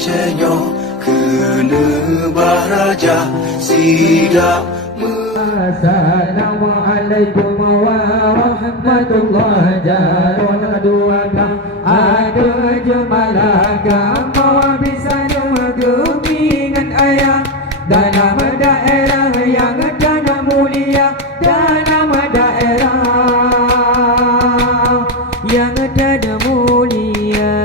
cenyo kena baraja sidak. Assalamualaikum warahmatullahi wabarakatuh. Ada jemalaka mawa bisa gemingan ayah dalam daerah yang dana mulia, dalam daerah yang dana mulia.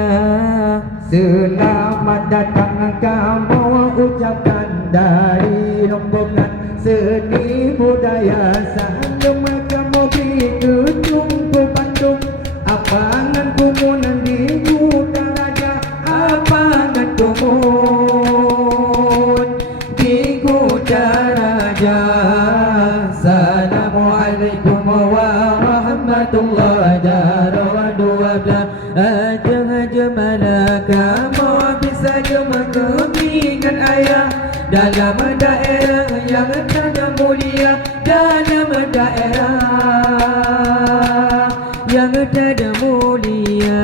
Selamat datang kamu ucapkan dari rombongan seni budaya Sandung kamu ke Tumpu Bandung. Apangan kumunan di Kutaraja, apangan kumun di Kutaraja. Assalamualaikum warahmatullahi wabarakatuh. Aja malaka mau bisa cuma kemingan ayah dalam daerah yang dana mulia, dalam daerah yang dana mulia.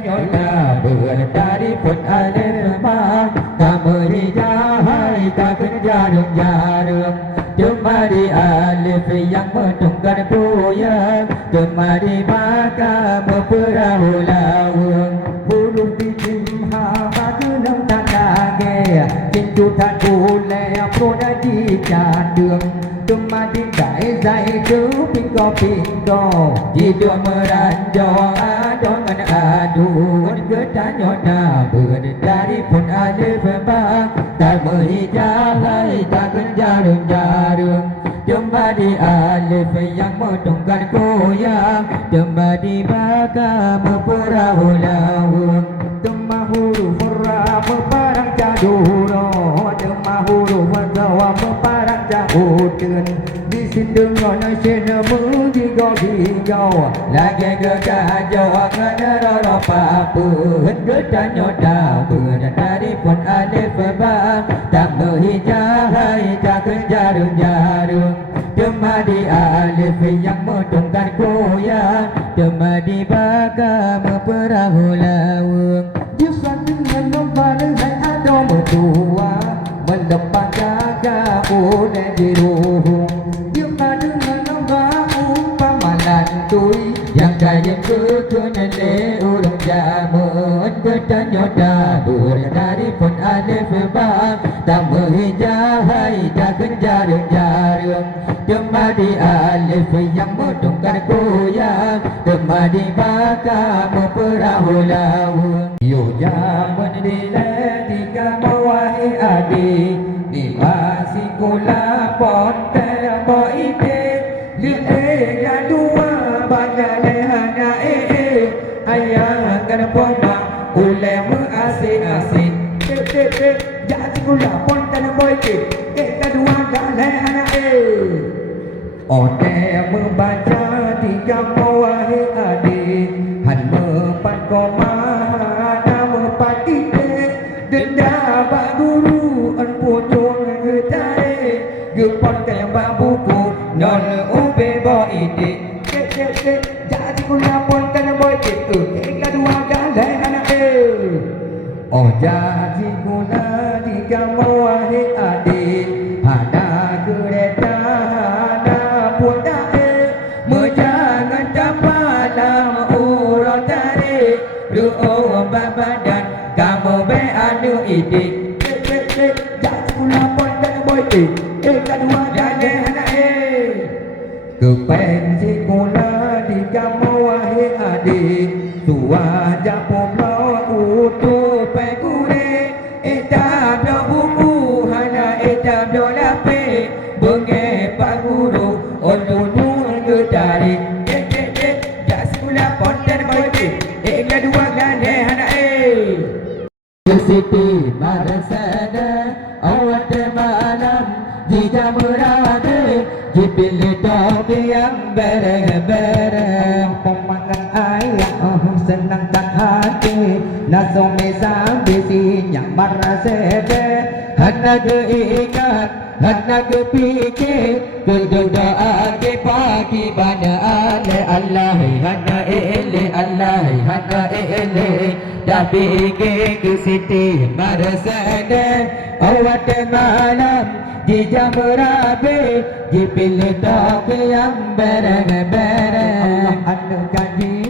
Nyota berdari pun ada lemah, kamu dijahai takkan jarum-jarum. Jemari alif yang mentungkan puyang, jemari maka memperahu lawang. Huruf bikin hama kenang tak nage, cintu tak boleh pun di jadung. Jemari đại dạy cứ pingo hidup meranjang adongan aduan kita nyota berdari pun ada berbang tak berhijai takkan jarum-jarum. Jemari alif yang mentungkan goyang, jemari baka memperahu lawang. Demah huruf ra memparang jaduro, demah huruf zawa memparang jahutun. Di sindung ngona sena mujigo hijau, lagi gegajo ngana roro papun. Geta nyota berdari pun alif bang, tak berhijai takkan jarum-jarum. Jemari alif yang mentungkan goyang, jemari baka memperahu lawang. Jasa dengan membaling hai ada mertua, melepas jaga udah di ruhung. Jasa dengan membaling pamalan tui, yang kaya kekunan le urung jamun. Bertanya berdari pun alif bang, tak berhijai takkan jarum-jarum. Jemari alif yang mentungkan goyang, jemari baka memperahu lawang. Yo jaman diletika mawai adi, di masih kula pontel boite. Lihe ya dua banyak lehana ayah kan poma ulem asik-asik. Jadi kula pontel boite, kita dua lehana Ote membaca tiga mawai adi, han mempat koma mempat titik. Denda bak guru an pucung ketare, gepon tembak buku non upe bo idik. Jadi kula ponten boy itu kita dua galai anak Oh jadi kula tiga mawai adi, ada kereta badan kamu beanu idik. Jadi kula ponten boy kedua jane anak kepen si kula di kamu wahai adik. Tua japo utu pekure eta do buku hana eta do lape benge pak guru untuk nun gedari. Jadi kula ponten boy kedua jane anak Siti Marasana awat malam jika berada jibil tobi yang bereng-bereng pemangan ayah senang tak hati nasome sambil sinyak marasede hana keingat hana kepikir berdoa ke pagi bana ale Allah hana ele Allah hana ele Tapi ke Siti Marsada awat malam di jam berabe di pilih tak yang barang-barang Allah anu kaji